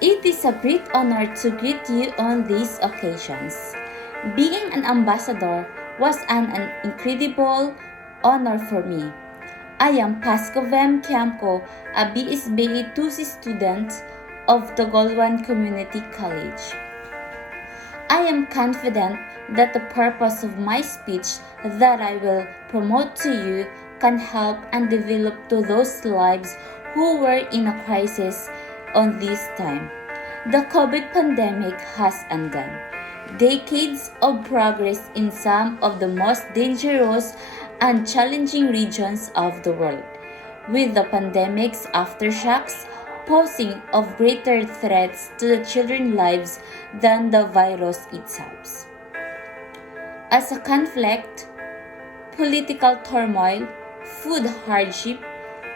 It is a great honor to greet you on these occasions. Being an ambassador was an incredible honor for me. I am Pascovem Kiamko, a BSBA 2C student of the Golwan Community College. I am confident that the purpose of my speech that I will promote to you can help and develop to those lives who were in a crisis on this time. The COVID pandemic has undone decades of progress in some of the most dangerous and challenging regions of the world, with the pandemic's aftershocks posing of greater threats to the children's lives than the virus itself. As a conflict, political turmoil, food hardship,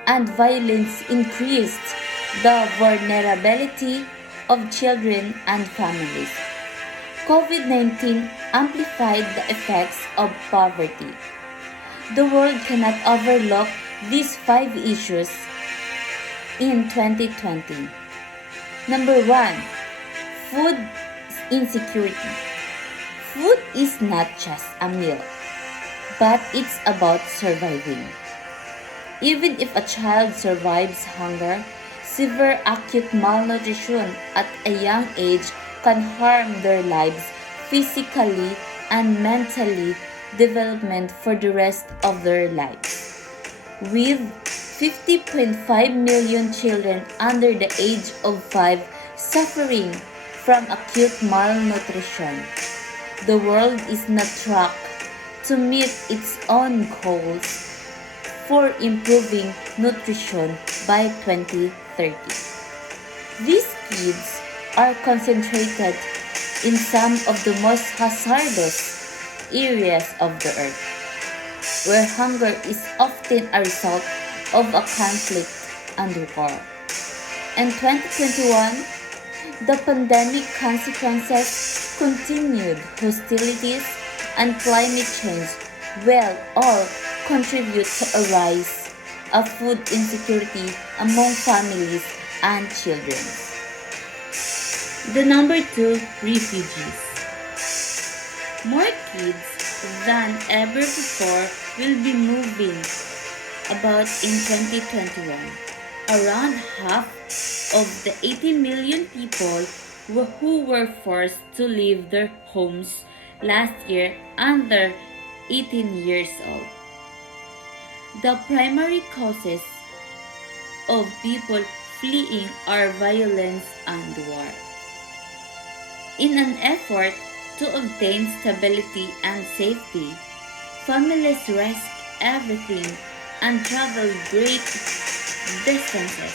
and violence increased the vulnerability of children and families. COVID-19 amplified the effects of poverty. The world cannot overlook these 5 issues in 2020. Number 1, food insecurity. Food is not just a meal, but it's about surviving. Even if a child survives hunger, severe acute malnutrition at a young age can harm their lives physically and mentally development for the rest of their lives. With 50.5 million children under the age of 5 suffering from acute malnutrition, the world is on track to meet its own goals for improving nutrition by 2030. These kids are concentrated in some of the most hazardous areas of the earth, where hunger is often a result of a conflict and war. In 2021, the pandemic consequences, continued hostilities, and climate change will all contribute to a rise of food insecurity among families and children. The number 2, refugees. More kids than ever before will be moving about in 2021. Around half of the 80 million people who were forced to leave their homes last year under 18 years old. The primary causes of people fleeing are violence and war. In an effort to obtain stability and safety, families risk everything and travel great distances.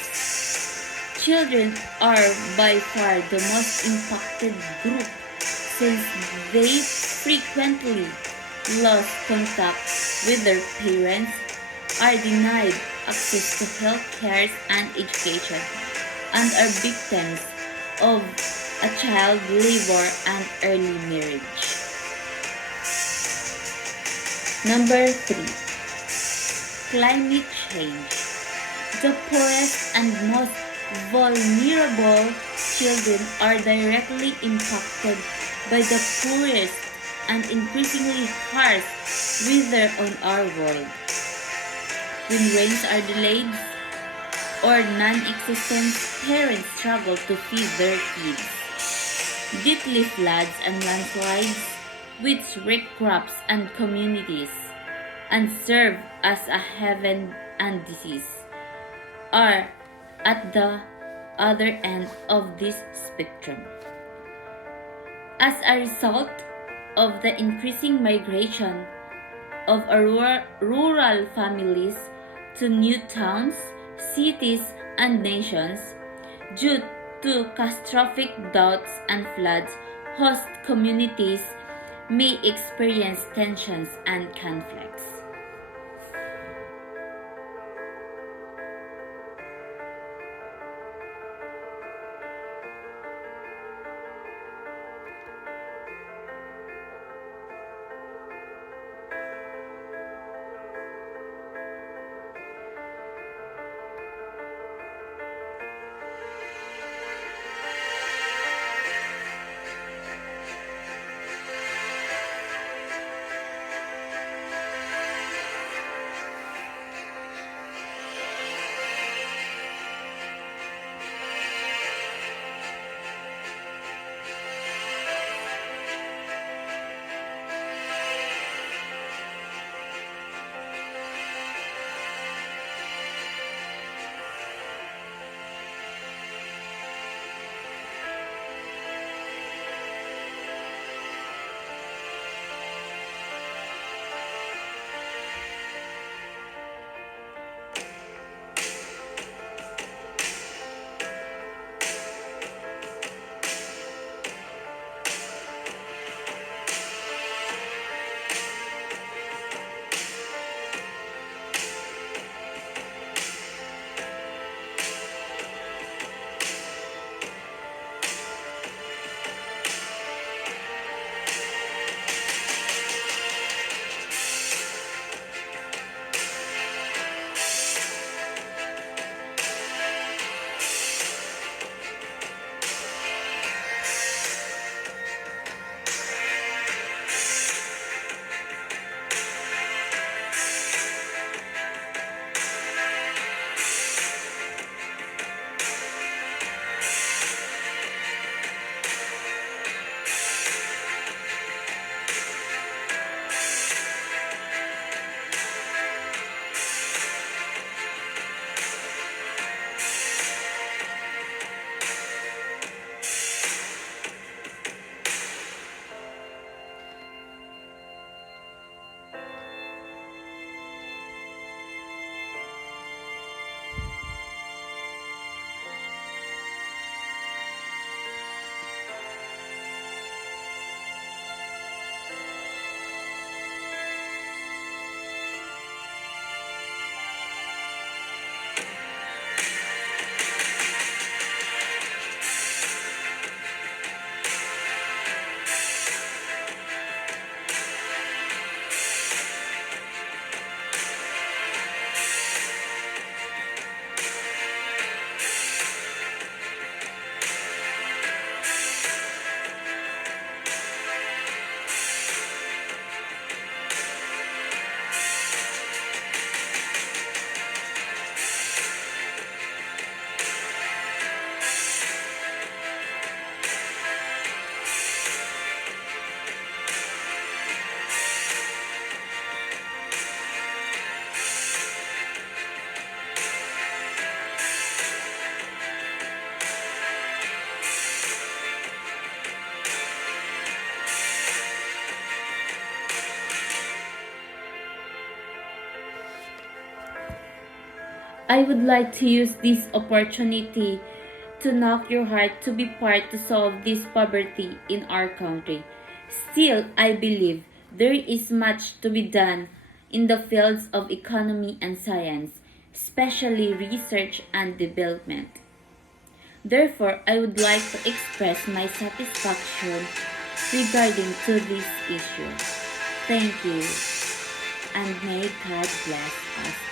Children are by far the most impacted group since they frequently lost contact with their parents, are denied access to health care and education, and are victims of a child labor and early marriage. Number 3, climate change. The poorest and most vulnerable children are directly impacted by the poorest and increasingly harsh weather on our world. When rains are delayed or non-existent, parents struggle to feed their kids. Deadly floods and landslides, which wreck crops and communities and serve as a heaven and disease, are at the other end of this spectrum. As a result of the increasing migration of rural families to new towns, cities, and nations, due to catastrophic droughts and floods, host communities may experience tensions and conflicts. I would like to use this opportunity to knock your heart to be part to solve this poverty in our country. Still, I believe there is much to be done in the fields of economy and science, especially research and development. Therefore, I would like to express my satisfaction regarding to this issue. Thank you, and may God bless us